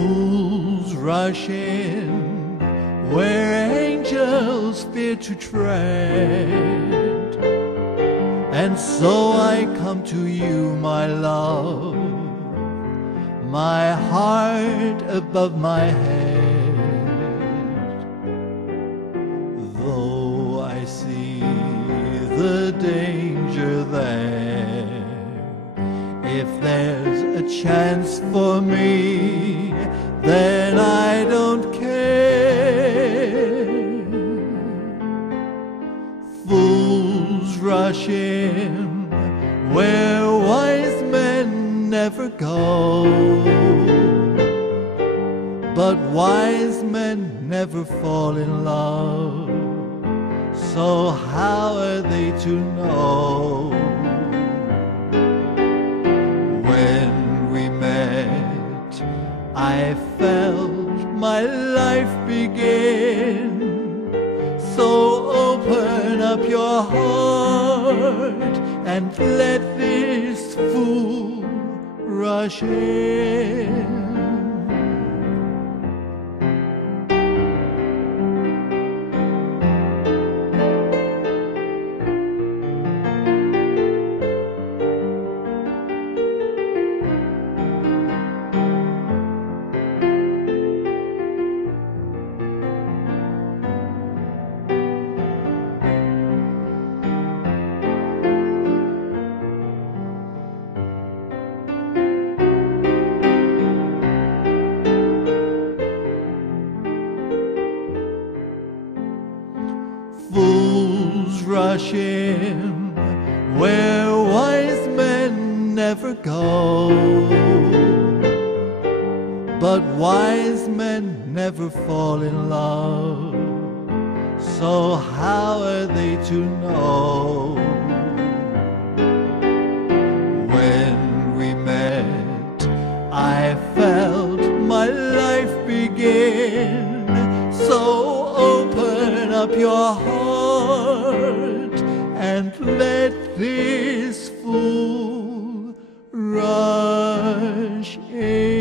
Fools rush in where angels fear to tread, and so I come to you, my love, my heart above my head. Though I see the danger there, if there's a chance for me, then I don't care. Fools rush in where wise men never go, but wise men never fall in love, so how are they to know? When we met, I felt my life begin, so open up your heart and let this fool rush in. Fools rush in where wise men never go, but wise men never fall in love, so how are they to know? When we met, I felt my life begin, so open up your heart and let this fool rush in.